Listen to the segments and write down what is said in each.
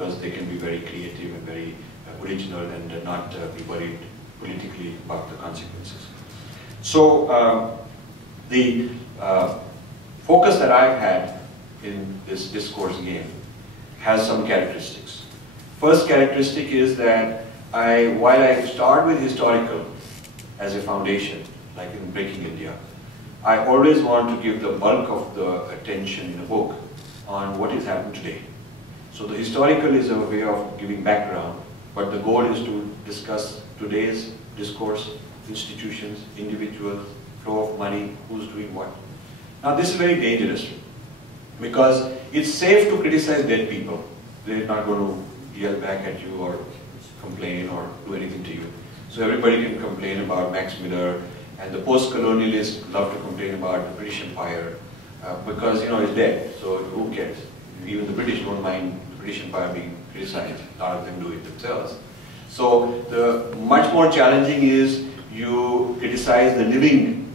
because they can be very creative and very original and not be worried politically about the consequences. So the focus that I've had in this discourse game has some characteristics. First characteristic is that while I start with historical as a foundation, like in Breaking India, I always want to give the bulk of the attention in a book on what is happening today. So the historical is a way of giving background, but the goal is to discuss today's discourse, institutions, individuals, flow of money, who's doing what. Now this is very dangerous because it's safe to criticize dead people. They're not going to yell back at you or complain or do anything to you. So everybody can complain about Max Miller, and the post-colonialists love to complain about the British Empire because, you know, it's dead, so who cares? Even the British don't mind the British Empire being criticized. A lot of them do it themselves. So the much more challenging is you criticize the living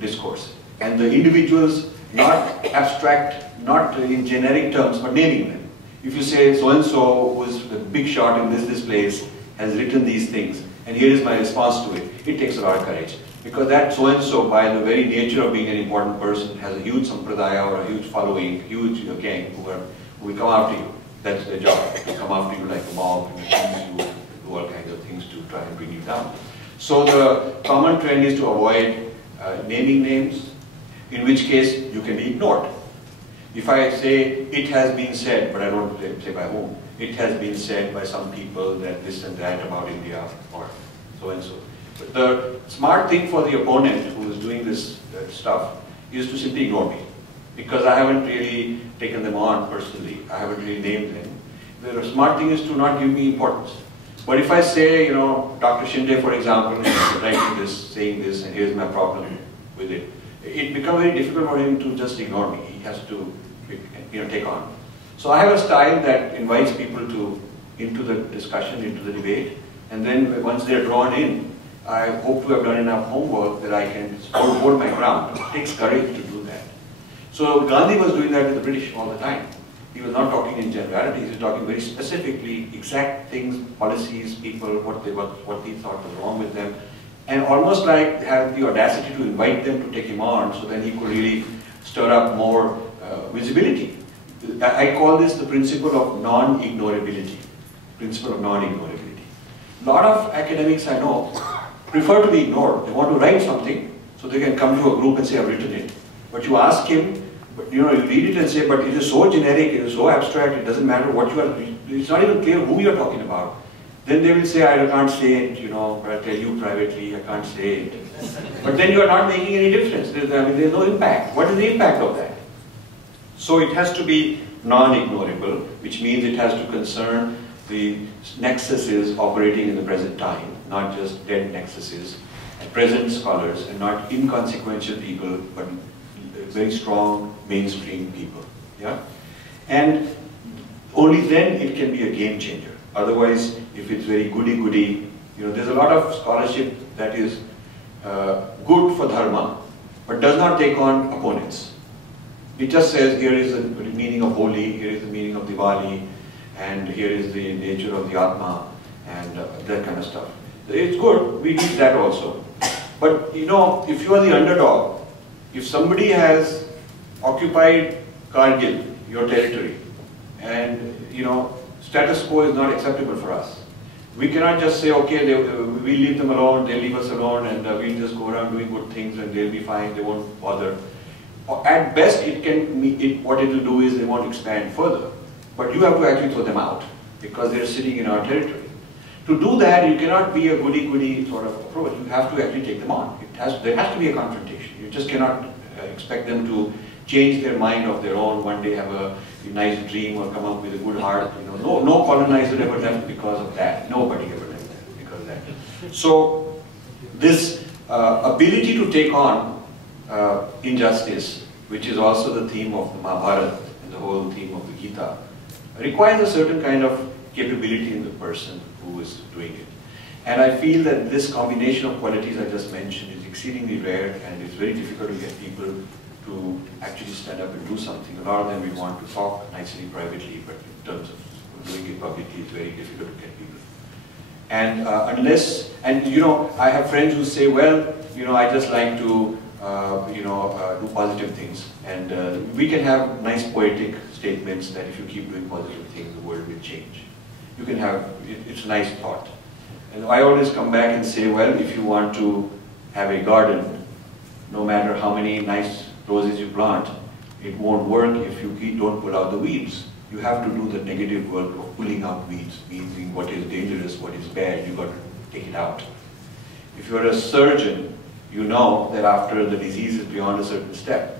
discourse and the individuals, not abstract, not in generic terms, but naming them. If you say so-and-so, who's the big shot in this place, has written these things, and here is my response to it, it takes a lot of courage. Because that so-and-so, by the very nature of being an important person, has a huge sampradaya or a huge following, huge gang who will come after you. That's their job, to come after you like a mob and accuse you, do all kinds of things to try and bring you down. So the common trend is to avoid naming names, in which case you can be ignored. If I say, it has been said, but I don't say by whom, it has been said by some people that this and that about India, or so and so. But the smart thing for the opponent who is doing this stuff is to simply ignore me, because I haven't really taken them on personally. I haven't really named them. The smart thing is to not give me importance. But if I say, you know, Dr. Shinde, for example, is writing this, saying this, and here's my problem with it, it becomes very difficult for him to just ignore me. He has to, you know, take on. So I have a style that invites people into the discussion, into the debate, and then once they're drawn in, I hope to have done enough homework that I can hold my ground. It takes courage to do that. So Gandhi was doing that with the British all the time. He was not talking in generalities, he was talking very specifically, exact things, policies, people, what he thought was wrong with them, and almost like had the audacity to invite them to take him on, so then he could really stir up more visibility. I call this the principle of non-ignorability. Principle of non-ignorability. A lot of academics I know prefer to be ignored. They want to write something, so they can come to a group and say, I've written it. But you ask him, but you read it and say, but it is so generic, it is so abstract, it doesn't matter what you are, it's not even clear who you are talking about. Then they will say, I can't say it, but I'll tell you privately, I can't say it. But then you are not making any difference. There's no impact. What is the impact of that? So it has to be non-ignorable, which means it has to concern the nexuses operating in the present time, not just dead nexuses, present scholars, and not inconsequential people, but very strong mainstream people. Yeah? And only then it can be a game changer. Otherwise, if it's very goody-goody, there's a lot of scholarship that is good for dharma, but does not take on opponents. It just says, here is the meaning of Holi, here is the meaning of Diwali, and here is the nature of the Atma, and that kind of stuff. It's good, we need that also. But if you are the underdog, if somebody has occupied Kargil, your territory, and status quo is not acceptable for us, we cannot just say, okay, we leave them alone, they leave us alone, and we'll just go around doing good things and they'll be fine, they won't bother. At best, what it will do is they want to expand further. But you have to actually throw them out because they're sitting in our territory. To do that, you cannot be a goody-goody sort of approach. You have to actually take them on. There has to be a confrontation. You just cannot expect them to change their mind of their own, one day have a nice dream or come up with a good heart. No colonizer ever left because of that. Nobody ever left that because of that. So this ability to take on injustice, which is also the theme of the Mahabharata and the whole theme of the Gita, requires a certain kind of capability in the person who is doing it. And I feel that this combination of qualities I just mentioned is exceedingly rare, and it's very difficult to get people to actually stand up and do something. A lot of them we want to talk nicely, privately, but in terms of doing discussing it publicly, it's very difficult to get people. And unless, and you know, I have friends who say, well, you know, I just like to, do positive things. And we can have nice poetic statements that if you keep doing positive things, the world will change. You can have, it's a nice thought. And I always come back and say, well, if you want to have a garden, no matter how many nice roses you plant, it won't work if you don't pull out the weeds. You have to do the negative work of pulling out weeds, meaning what is dangerous, what is bad, you've got to take it out. If you're a surgeon, you know that after the disease is beyond a certain step,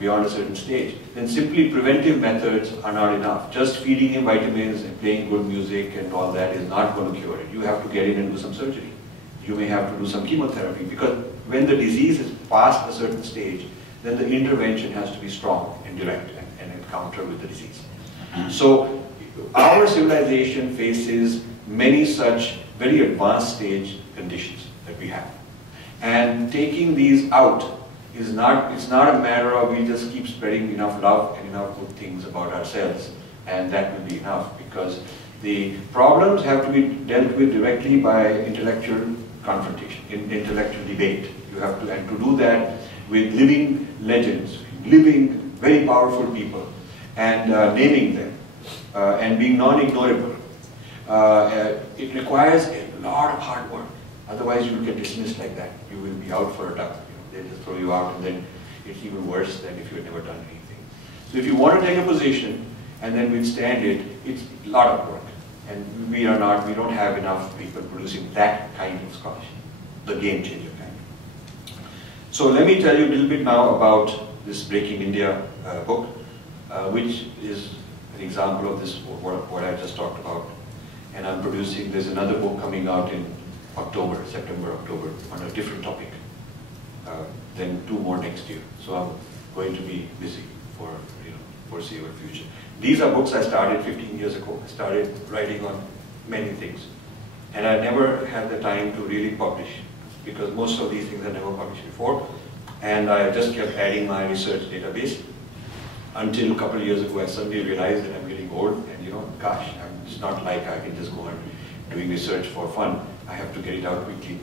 beyond a certain stage, then simply preventive methods are not enough. Just feeding him vitamins and playing good music and all that is not going to cure it. You have to get in and do some surgery. You may have to do some chemotherapy, because when the disease is past a certain stage, then the intervention has to be strong and direct and encounter with the disease. So our civilization faces many such very advanced stage conditions that we have. And taking these out is not, it's not a matter of we just keep spreading enough love and enough good things about ourselves and that will be enough, because the problems have to be dealt with directly by intellectual confrontation, intellectual debate. You have to, and to do that with living legends, living very powerful people, and naming them, and being non-ignorable. It requires a lot of hard work. Otherwise, you will get dismissed like that. You will be out for a duck. You know, they just throw you out, and then it's even worse than if you had never done anything. So if you want to take a position and then withstand it, it's a lot of work. And we don't have enough people producing that kind of scholarship, the game-changer kind. So let me tell you a little bit now about this Breaking India book, which is an example of this, what I just talked about. And I'm producing, there's another book coming out in October, September, October, on a different topic, then 2 more next year. So I'm going to be busy for foreseeable future. These are books I started 15 years ago. I started writing on many things. And I never had the time to really publish, because most of these things I never published before. And I just kept adding my research database until a couple of years ago I suddenly realized that I'm getting old, and gosh, it's not like I can just go on doing research for fun. I have to get it out quickly.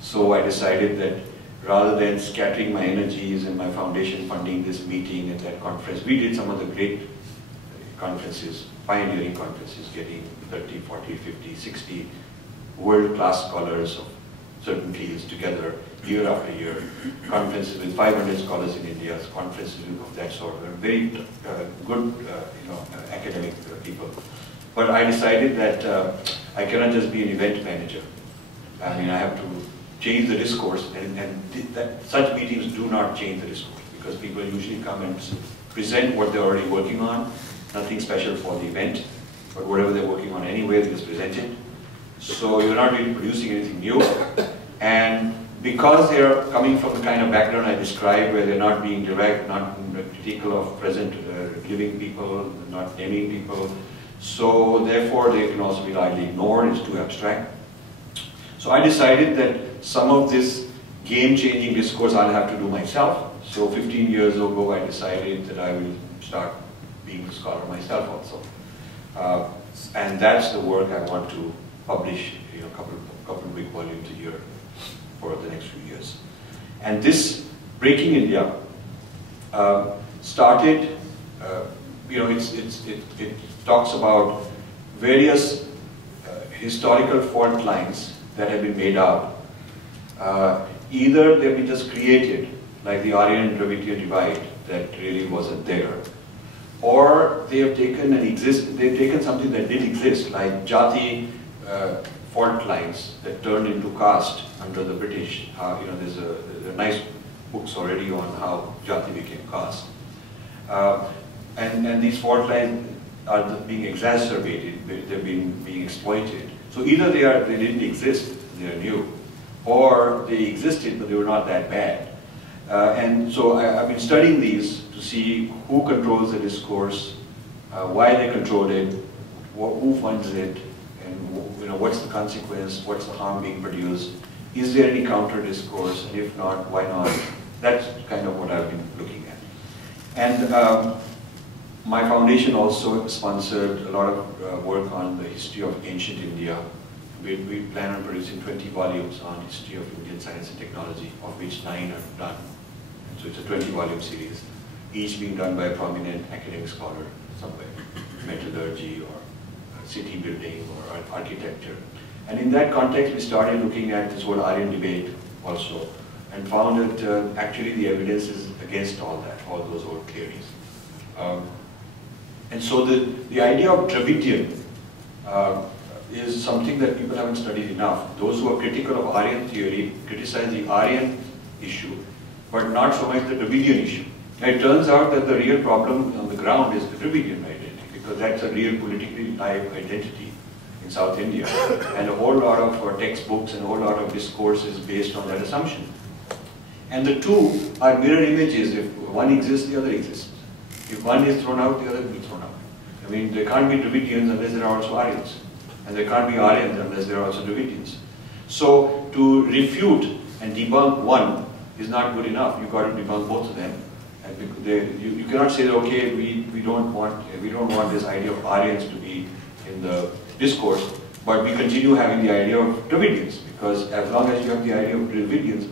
So I decided that rather than scattering my energies and my foundation funding this meeting and that conference, we did some of the great conferences, pioneering conferences, getting 30, 40, 50, 60 world-class scholars of certain fields together year after year. Conferences with 500 scholars in India, conferences of that sort, very good academic people. But I decided that I cannot just be an event manager. I mean, I have to change the discourse, and such meetings do not change the discourse, because people usually come and present what they're already working on, nothing special for the event, but whatever they're working on anyway, they just present it. So you're not really producing anything new. And because they're coming from the kind of background I described, where they're not being direct, not critical of present living people, not naming people, so therefore they can also be lightly ignored, it's too abstract. So I decided that some of this game-changing discourse I'll have to do myself. So 15 years ago I decided that I will start being a scholar myself also. And that's the work I want to publish, a couple of big volumes a year for the next few years. And this Breaking India started, it talks about various historical fault lines that have been made out. Either they've been just created, like the Aryan-Dravidian divide that really wasn't there, or they have taken they've taken something that did exist, like Jati fault lines that turned into caste under the British. There's a nice books already on how Jati became caste. And these fault lines are being exacerbated, they've been being exploited. So either they didn't exist, they're new, or they existed but they were not that bad. And so I've been studying these to see who controls the discourse, why they control it, who funds it, and what's the consequence, what's the harm being produced, is there any counter discourse, and if not, why not? That's kind of what I've been looking at. And My foundation also sponsored a lot of work on the history of ancient India. We plan on producing 20 volumes on history of Indian science and technology, of which 9 are done. So it's a 20-volume series, each being done by a prominent academic scholar somewhere, metallurgy or city building or architecture. And in that context, we started looking at this whole Aryan debate also, and found that actually the evidence is against all that, all those old theories. And so the idea of Dravidian is something that people haven't studied enough. Those who are critical of Aryan theory criticize the Aryan issue, but not so much the Dravidian issue. And it turns out that the real problem on the ground is the Dravidian identity, because that's a real politically live identity in South India. And a whole lot of textbooks and a whole lot of discourse is based on that assumption. And the two are mirror images. If one exists, the other exists. If one is thrown out, the other will be thrown out. I mean, there can't be Dravidians unless there are also Aryans. And there can't be Aryans unless there are also Dravidians. So to refute and debunk one is not good enough. You've got to debunk both of them. And you cannot say that, okay, we don't want this idea of Aryans to be in the discourse, but we continue having the idea of Dravidians, because as long as you have the idea of Dravidians,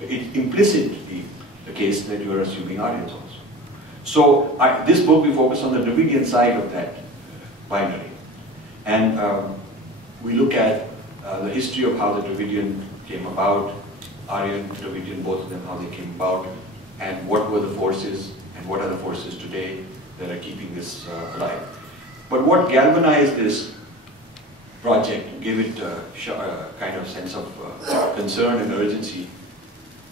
it's implicitly the case that you are assuming Aryans also. So this book, we focus on the Dravidian side of that binary. And we look at the history of how the Dravidian came about, Aryan, Dravidian, both of them, how they came about, and what were the forces, and what are the forces today that are keeping this alive. But what galvanized this project, gave it a kind of sense of concern and urgency,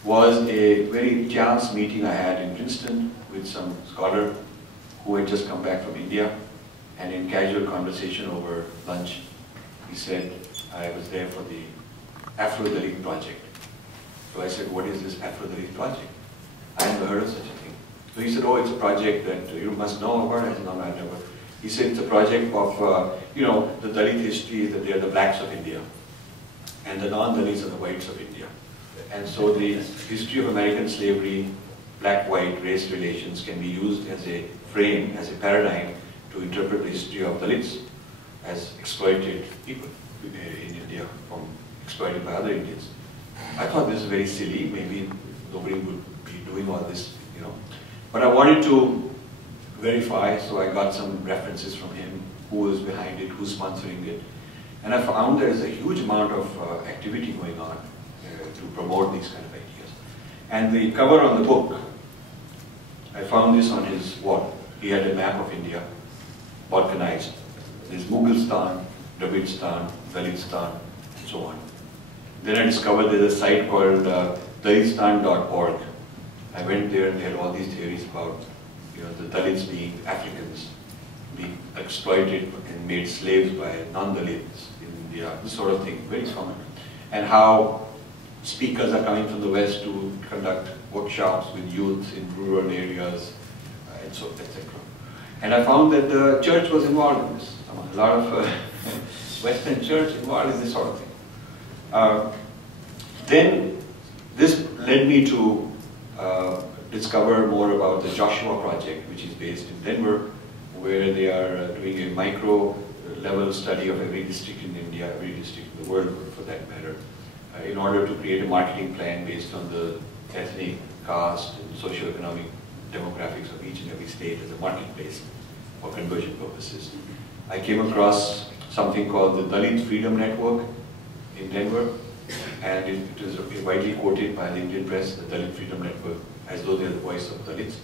was a very chance meeting I had in Princeton with some scholar who had just come back from India, and in casual conversation over lunch, he said, I was there for the Afro-Dalit project. So I said, what is this Afro-Dalit project? I had never heard of such a thing. So he said, oh, it's a project that you must know about. I said, no, I never. He said, it's a project of, the Dalit history, that they are the blacks of India, and the non-Dalits are the whites of India. And so the history of American slavery, black-white race relations can be used as a frame, as a paradigm to interpret the history of Dalits as exploited people in India, exploited by other Indians. I thought this was very silly. Maybe nobody would be doing all this, But I wanted to verify, so I got some references from him, who was behind it, who's sponsoring it. And I found there's a huge amount of activity going on to promote these kind of ideas. And the cover on the book, I found this on his wall. He had a map of India, Balkanized. There's Mughalistan, Dravidstan, Dalistan, and so on. Then I discovered there's a site called Dalistan.org. I went there and they had all these theories about the Dalits being Africans, being exploited and made slaves by non-Dalits in India, this sort of thing, very common. And how speakers are coming from the West to conduct workshops with youth in rural areas, and so, etc. And I found that the church was involved in this. A lot of Western church involved in this sort of thing. Then this led me to discover more about the Joshua Project, which is based in Denver, where they are doing a micro-level study of every district in India, every district in the world, for that matter, in order to create a marketing plan based on the ethnic, caste, and socioeconomic demographics of each and every state as a marketplace for conversion purposes. I came across something called the Dalit Freedom Network in Denver, and it was widely quoted by the Indian press, the Dalit Freedom Network, as though they are the voice of Dalits.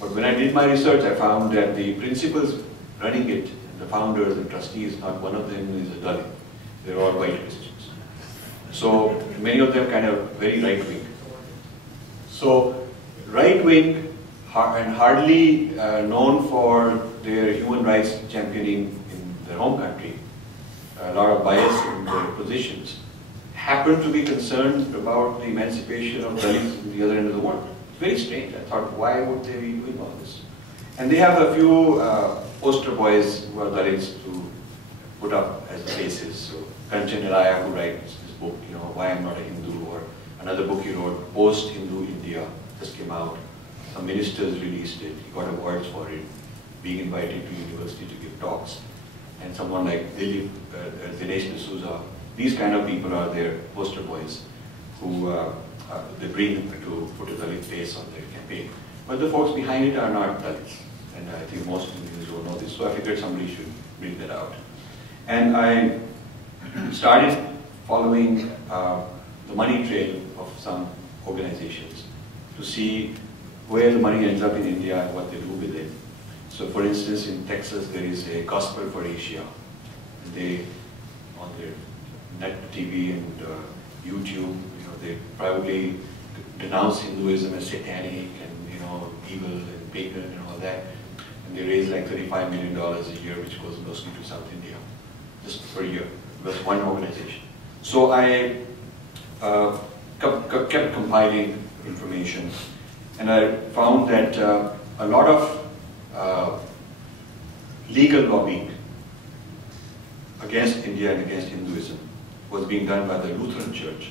But when I did my research, I found that the principals running it, and the founders and trustees, not one of them is a Dalit. They're all white Christians. So many of them kind of very right-wing. So right-wing and hardly known for their human rights championing in their home country, a lot of bias in their positions, happen to be concerned about the emancipation of Dalits in the other end of the world. It's very strange. I thought, why would they be doing all this? And they have a few poster boys who are Dalits to put up as the faces. So Kanchan Niraya, who writes this book, Why I'm Not a Hindu, or another book he wrote, Post-Hindu India, just came out. some ministers released it, he got awards for it, being invited to university to give talks. And someone like Dinesh D'Souza, these kind of people are their poster boys who they bring to put a Dalit face on their campaign. But the folks behind it are not Dalits. And I think most Indians will know this. So I figured somebody should bring that out. And I started following the money trail of some organizations to see where the money ends up in India and what they do with it. So for instance, in Texas, there is a Gospel for Asia. And they, on their net TV and YouTube, they probably denounce Hinduism as satanic and evil and pagan and all that. And they raise like $35 million a year, which goes mostly to South India, just per year. It was one organization. So I kept compiling information, and I found that a lot of legal lobbying against India and against Hinduism was being done by the Lutheran Church.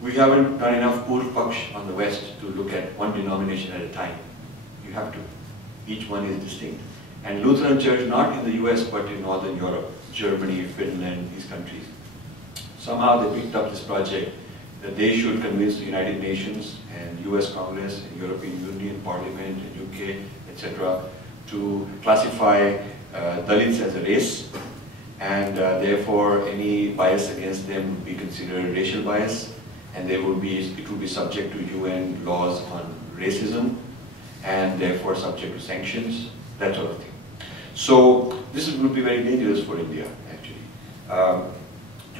We haven't done enough Purv Paksh on the West to look at one denomination at a time. You have to. Each one is distinct. And Lutheran Church, not in the US, but in Northern Europe, Germany, Finland, these countries. Somehow they picked up this project that they should convince the United Nations and US Congress and European Union, Parliament, and UK, etc., to classify Dalits as a race, and therefore any bias against them would be considered racial bias, and it would be subject to UN laws on racism, and therefore subject to sanctions, that sort of thing. So this would be very dangerous for India, actually.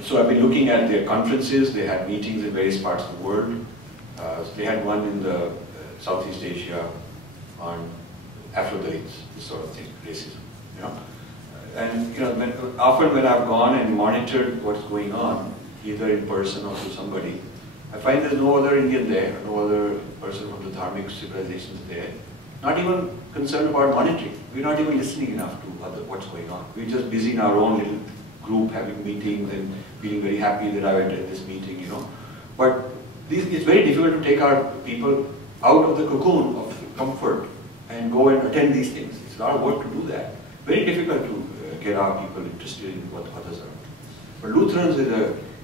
So I've been looking at their conferences. They had meetings in various parts of the world. They had one in the Southeast Asia on Afro-Dalits, this sort of thing, racism. And often when I've gone and monitored what's going on, either in person or to somebody, I find there's no other Indian there, no other person from the Dharmic civilizations there. Not even concerned about monitoring. We're not even listening enough to what's going on. We're just busy in our own little group, having meetings and feeling very happy that I attended this meeting, But it's very difficult to take our people out of the cocoon of comfort and go and attend these things. It's a lot of work to do that. Very difficult to get our people interested in what others are. But Lutherans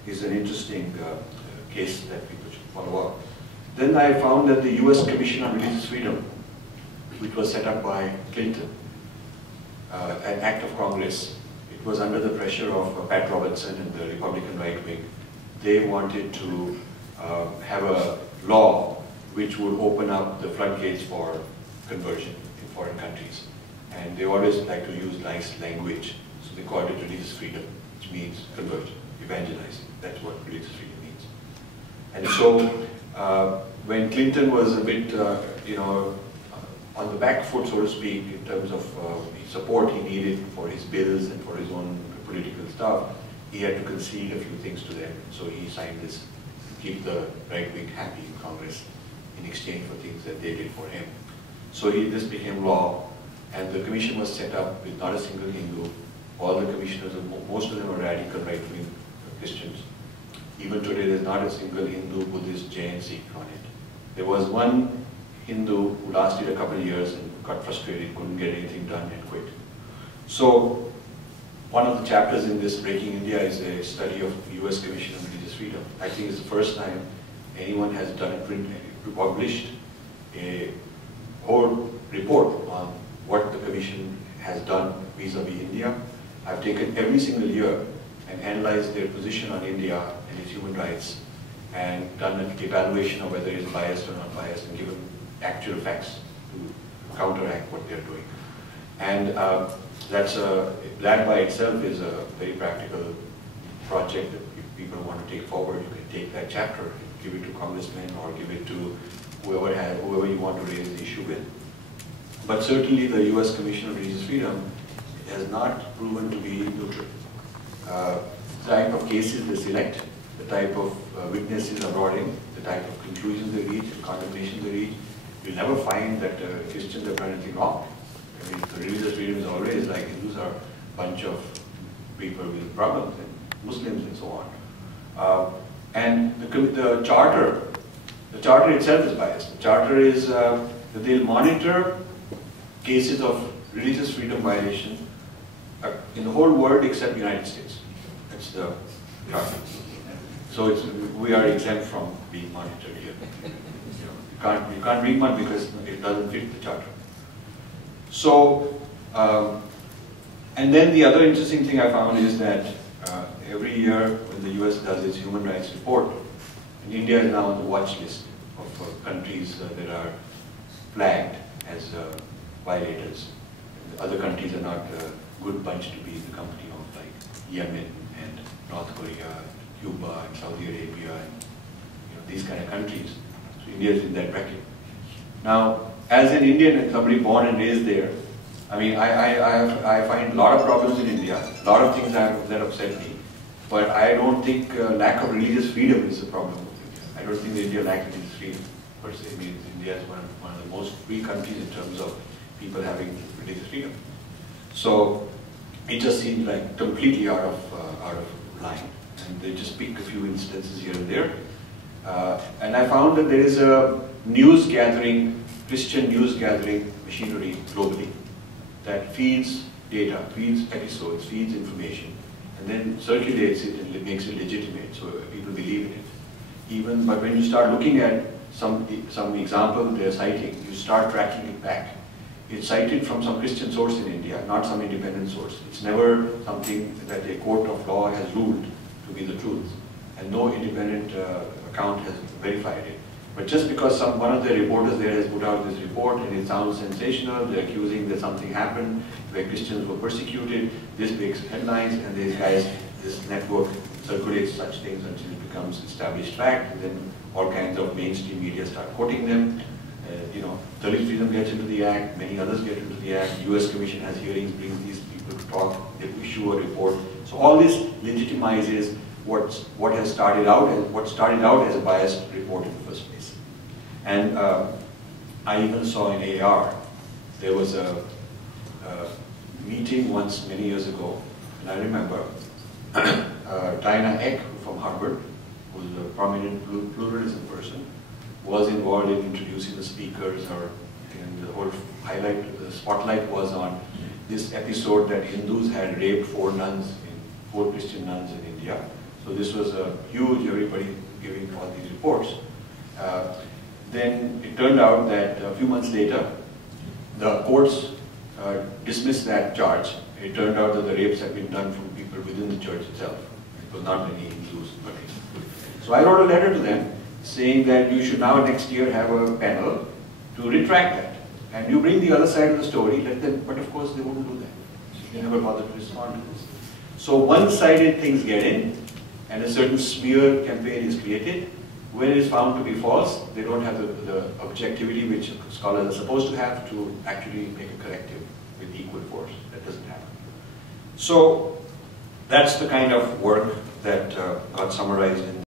is an interesting case that people should follow up. Then I found that the US Commission on Religious Freedom, which was set up by Clinton, an act of Congress, it was under the pressure of Pat Robertson and the Republican right wing. They wanted to have a law which would open up the floodgates for conversion in foreign countries. And they always like to use nice language, so they called it religious freedom, which means conversion, evangelizing. That's what religious freedom means. And so when Clinton was a bit, on the back foot, so to speak, in terms of the support he needed for his bills and for his own political stuff, he had to concede a few things to them. So he signed this to keep the right wing happy in Congress in exchange for things that they did for him. So this became law, and the commission was set up with not a single Hindu. All the commissioners, most of them are radical right-wing Christians. Even today, there's not a single Hindu, Buddhist, Jain, Sikh on it. There was one Hindu who lasted a couple of years and got frustrated, couldn't get anything done and quit. So one of the chapters in this Breaking India is a study of US Commission on Religious Freedom. I think it's the first time anyone has done published a whole report on what the Commission has done vis-a-vis India. I've taken every single year and analyzed their position on India and its human rights and done an evaluation of whether it's biased or not biased and given actual facts to counteract what they're doing. And that by itself is a very practical project that if people want to take forward, you can take that chapter and give it to congressmen or give it to whoever you want to raise the issue with. But certainly the US Commission on Religious Freedom has not proven to be neutral. The type of cases they select, the type of witnesses are brought in, the type of conclusions they reach, the condemnations they reach, you'll never find that Christians have done anything wrong. I mean, the religious freedom is always like Hindus are a bunch of people with problems, and Muslims and so on. And the charter The charter itself is biased. The charter is that they'll monitor cases of religious freedom violation in the whole world except the United States. That's the charter. So we are exempt from being monitored here. You can't read one because it doesn't fit the charter. So, and then the other interesting thing I found is that every year when the US does its human rights report, and India is now on the watch list of countries that are flagged as violators. Other countries are not a good bunch to be the company of, like Yemen and North Korea, Cuba and Saudi Arabia and these kind of countries. So India is in that bracket. Now, as an Indian and somebody born and raised there, I mean, I find a lot of problems in India, a lot of things that upset me, but I don't think lack of religious freedom is a problem with India. I don't think that India lacks religious freedom per se. I mean, India is one of the most free countries in terms of people having religious freedom. So it just seemed like completely out of line, and they just pick a few instances here and there. And I found that there is a news gathering, Christian news gathering machinery globally that feeds data, feeds episodes, feeds information, and then circulates it and makes it legitimate so people believe in it. But when you start looking at some example they're citing, you start tracking it back. It's cited from some Christian source in India, not some independent source. It's never something that a court of law has ruled to be the truth, and no independent account has verified it. But just because one of the reporters there has put out this report and it sounds sensational, they're accusing that something happened where Christians were persecuted, this makes headlines, and this network circulates such things until it becomes established fact, and then all kinds of mainstream media start quoting them. Dalit freedom gets into the act, many others get into the act, US Commission has hearings, brings these people to talk, they issue a report. So all this legitimizes what has started out as a biased report in the first place. And I even saw in AR, there was a meeting once many years ago, and I remember Diana Eck from Harvard, who's a prominent pluralism person, was involved in introducing the speakers, and the whole the spotlight was on this episode that Hindus had raped four Christian nuns in India. So this was a huge, everybody giving all these reports. Then it turned out that a few months later, the courts dismissed that charge. It turned out that the rapes had been done from people within the church itself. It was not any Hindus. So I wrote a letter to them saying that you should now next year have a panel to retract that. And you bring the other side of the story, let them, but of course they wouldn't do that. So they never bothered to respond to this. So one-sided things get in, and a certain smear campaign is created. When it is found to be false, they don't have the objectivity which scholars are supposed to have to actually make a corrective with equal force. That doesn't happen. So that's the kind of work that got summarized in